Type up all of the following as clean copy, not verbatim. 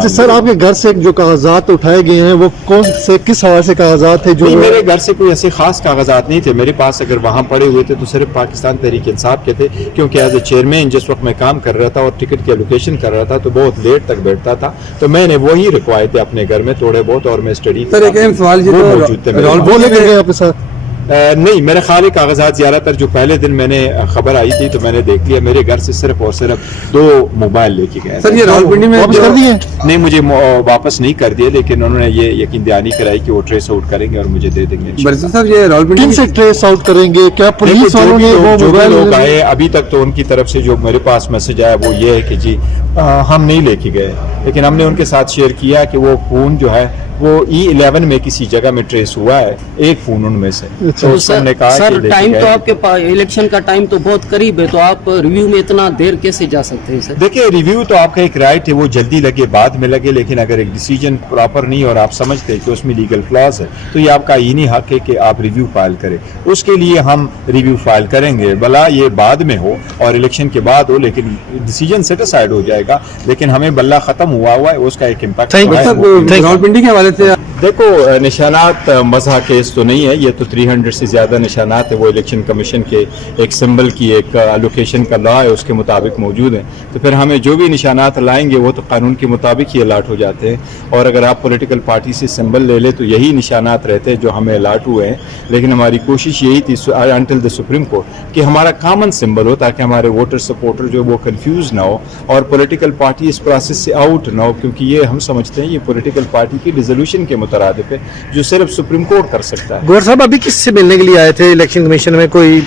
اچھا سر، آپ کے گھر سے جو کاغذات اٹھائے گئے ہیں وہ کون سے کس حوالے سے کاغذات تھے؟ جو میرے گھر سے کوئی ایسے خاص کاغذات نہیں تھے میرے پاس، اگر وہاں پڑے ہوئے تھے تو صرف پاکستان تحریک انصاف کے تھے، کیونکہ ایز اے چیئرمین جس وقت میں کام کر رہا تھا اور ٹکٹ کی الوکیشن کر رہا تھا تو بہت لیٹ تک بیٹھتا تھا، تو میں نے وہی رکھوائے تھے اپنے گھر میں تھوڑے بہت، اور میں اسٹڈی موجود تھے وہ لے کے گئے آپ کے ساتھ؟ نہیں، میرے خیال ہے کاغذات زیادہ تر جو پہلے دن میں نے خبر آئی تھی تو میں نے دیکھ لیا، میرے گھر سے صرف اور صرف 2 موبائل لے کے گئے. سر یہ راولپنڈی میں واپس کر دیے؟ نہیں، مجھے واپس نہیں کر دیے، لیکن انہوں نے یہ یقین دہانی کرائی کہ وہ ٹریس آؤٹ کریں گے اور مجھے دے دیں گے. برسر صاحب یہ راولپنڈی کن سے ٹریس آؤٹ کریں گے؟ کیا پولیس والوں نے وہ جو بھی موبائل لوگ آئے ابھی تک تو ان کی طرف سے جو میرے پاس میسج آیا وہ یہ ہے کہ جی ہم نہیں لے کے گئے، لیکن ہم نے ان کے ساتھ شیئر کیا کہ وہ فون جو ہے وہ E11 میں کسی جگہ میں ٹریس ہوا ہے، ایک فون ان میں سے. تو سر نے کہا سر ٹائم تو آپ کے پاس الیکشن کا ٹائم تو بہت قریب ہے، تو آپ ریویو میں اتنا دیر کیسے جا سکتے ہیں سر؟ دیکھیں ریویو تو آپ کا ایک رائٹ ہے، وہ جلدی لگے بعد میں لگے، لیکن اگر ایک ڈیسیجن پراپر نہیں اور آپ سمجھتے کہ اس میں لیگل کلاز ہے تو یہ آپ کا آئینی حق ہے کہ آپ ریویو فائل کریں. اس کے لیے ہم ریویو فائل کریں گے، بھلا یہ بعد میں ہو اور الیکشن کے بعد ہو، لیکن ڈیسیجن سیٹسفائیڈ ہو جائے گا، لیکن ہمیں بلہ ختم ہوا ہے اس کا ایک امپیکٹ. راولپنڈی کے حوالے سے دیکھو نشانات مزہ کیس تو نہیں ہے، یہ تو 300 سے زیادہ نشانات ہیں، وہ الیکشن کمیشن کے ایک سمبل کی ایک الوکیشن کا لا ہے اس کے مطابق موجود ہیں، تو پھر ہمیں جو بھی نشانات لائیں گے وہ تو قانون کے مطابق ہی الاٹ ہو جاتے ہیں. اور اگر آپ پولیٹیکل پارٹی سے سمبل لے لیں تو یہی نشانات رہتے ہیں جو ہمیں الاٹ ہوئے ہیں، لیکن ہماری کوشش یہی تھی انٹل دا سپریم کورٹ کہ ہمارا کامن سمبل ہو تاکہ ہمارے ووٹر سپورٹر جو وہ کنفیوز نہ ہو اور پولیٹیکل پارٹی اس پروسیس سے آؤٹ نہ ہو، کیونکہ یہ ہم سمجھتے ہیں یہ پولیٹیکل پارٹی کی ریزولوشن کے مترادف ہے جو صرف سپریم کورٹ کر سکتا ہے. گور صاحب ابھی کس سے ملنے کے لیے آئے تھے الیکشن کمیشن میں؟ کوئی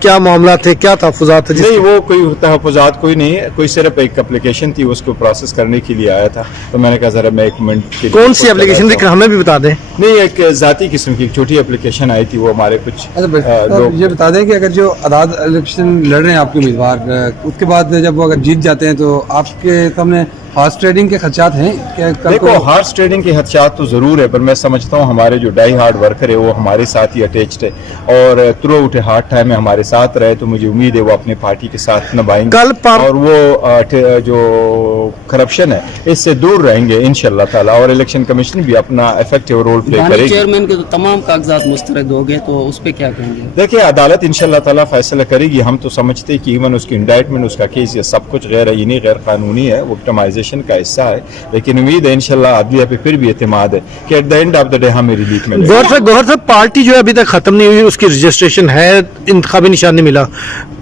کیا معاملات تھے، کیا تحفظات تھے؟ نہیں، وہ کوئی تحفظات کوئی نہیں ہے، کوئی صرف ایک اپلیکیشن تھی اس کو پروسیس کرنے کے لیے آیا تھا، تو میں نے کہا ذرا میں 1 منٹ. کون سی اپلیکیشن تھی ہمیں بھی بتا دیں؟ نہیں، ایک ذاتی قسم کی ایک چھوٹی اپلیکیشن آئی تھی، وہ ہمارے کچھ یہ بتا دیں کہ اگر جو آزاد الیکشن لڑ رہے ہیں آپ کے امیدوار، اس کے بعد جب وہ اگر جیت جاتے ہیں تو آپ کے سامنے ہارس ٹریڈنگ کے خدشات ہیں کیا؟ دیکھو ہارس ٹریڈنگ کے خدشات تو ضرور ہے، پر میں سمجھتا ہوں ہمارے جو ڈائی ہارڈ ورکر ہے وہ ہمارے ساتھ ہی اٹیچڈ ہے اور through out a hard time میں ہمارے ساتھ رہے، تو مجھے امید ہے وہ اپنے پارٹی کے ساتھ نبھائیں گے اور وہ جو کرپشن ہے اس سے دور رہیں گے انشاءاللہ تعالی، اور الیکشن کمیشن بھی اپنا ایفیکٹو رول پلے کرے گی. چیئرمین کے تو تمام کاغذات مسترد ہو گئے، تو اس پہ کیا کہیں گے؟ دیکھیں عدالت انشاءاللہ تعالی فیصلہ کرے گی. ہم تو سمجھتے ہیں کہ ایون اس کی انڈائٹمنٹ، اس کا کیس، یہ سب کچھ غیر آئینی غیر قانونی ہے، وکٹمائزیشن کا حصہ ہے، لیکن امید ہے انشاءاللہ عدلیہ پہ پھر بھی اعتماد ہے کہ at the end of the day ہمیں ریلیف ملے. گور صاحب پارٹی جو ہے ابھی تک ختم نہیں ہوئی، اس کی رجسٹریشن ہے، انتخابی نشان نہیں ملا.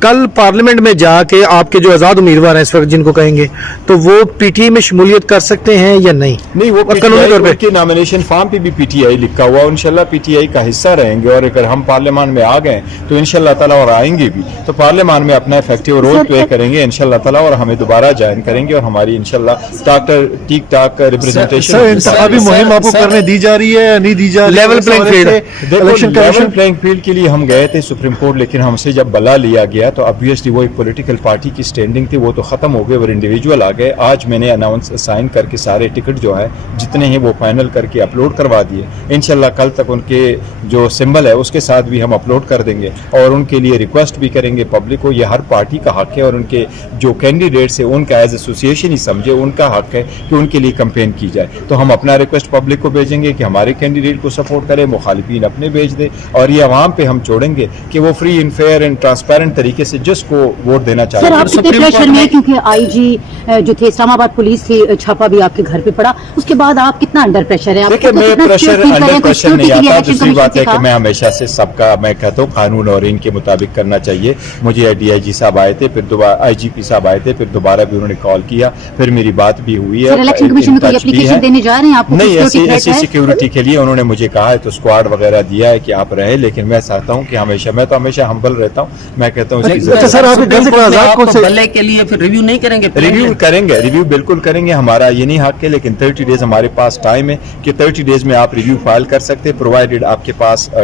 کل پارلیمنٹ میں جا کے آپ کے جو آزاد امیدوار ہیں اس وقت جن کو کہیں گے تو وہ پی ٹی آئی میں شمولیت کر سکتے ہیں یا نہیں؟ نہیں، وہ قانونی طور پہ نامینیشن فارم پہ بھی پی ٹی آئی لکھا ہوا، انشاءاللہ پی ٹی آئی کا حصہ رہیں گے، اور اگر ہم پارلیمان میں آ گئے تو انشاءاللہ تعالی اور آئیں گے بھی تو پارلیمان میں اپنا ایفیکٹو رول پلے کریں گے انشاءاللہ تعالی، اور ہمیں دوبارہ جوائن کریں گے اور ہماری انشاءاللہ ٹھیک ٹھاک ریپرزنٹیشن. انتخابی مہم آپ کو کرنے دی جا رہی ہے نہیں دی جا رہی؟ لیول پلینگ فیلڈ کے لیے ہم گئے تھے سپریم کورٹ، لیکن ہم سے جب بلا لیا گیا تو obviously وہ ایک پولیٹیکل پارٹی کی سٹینڈنگ تھی، وہ تو ختم ہو گئے اور انڈیویجول آ گئے. آج میں نے اناؤنس سائن کر کے سارے ٹکٹ جو ہے جتنے ہیں وہ فائنل کر کے اپلوڈ کروا دیے. انشاءاللہ کل تک ان کے جو سمبل ہے اس کے ساتھ بھی ہم اپلوڈ کر دیں گے اور ان کے لیے ریکویسٹ بھی کریں گے پبلک کو. یہ ہر پارٹی کا حق ہے اور ان کے جو کینڈیڈیٹس ہیں ان کا ایز ایسوسیشن ہی سمجھے ان کا حق ہے کہ ان کے لیے کمپین کی جائے. تو ہم اپنا ریکویسٹ پبلک کو بھیجیں گے کہ ہمارے کینڈیڈیٹ کو سپورٹ کرے، مخالفین اپنے بھیج دے، اور یہ عوام پہ ہم چھوڑیں گے کہ وہ free and fair and transparent طریقے سے جس کو ووٹ دینا چاہتے ہیں. سر آپ کتنے پریشر میں، کیونکہ آئی جی جو تھے اسلام آباد پولیس تھی، چھاپا بھی آپ کے گھر پہ پڑا، اس کے بعد آپ کتنا انڈر پریشر ہیں؟ دیکھیں میں انڈر پریشر نہیں آتا. دوسری بات ہے کہ میں ہمیشہ سے سب کا میں کہتا ہوں قانون اور ان کے مطابق کرنا چاہیے. مجھے ڈی آئی جی صاحب آئے تھے، پھر دوبارہ آئی جی پی صاحب آئے تھے، پھر دوبارہ بھی انہوں نے کال کیا، پھر میری بات بھی ہوئی ہے. الیکشن کمیشن میں کوئی اپلیکیشن دینے جا رہے ہیں آپ کو؟ نہیں، ایسی سیکیورٹی کے لیے انہوں نے مجھے کہا ہے تو اسکواڈ وغیرہ دیا ہے کہ آپ رہیں، لیکن میں چاہتا ہوں کہ میں تو ہمیشہ ہمبل رہتا ہوں. میں کہتا ہوں سر آپ کے گھر سے کاغذات کو بلے کے لیے پھر ریویو نہیں کریں گے؟ ریویو بالکل کریں گے، ہمارا یہ نہیں حق ہے، لیکن 30 ڈیز ہمارے پاس ٹائم ہے کہ 30 ڈیز میں آپ ریویو فائل کر سکتے ہیں، پرووائڈیڈ آپ کے پاس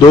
2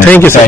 Thank you, sir.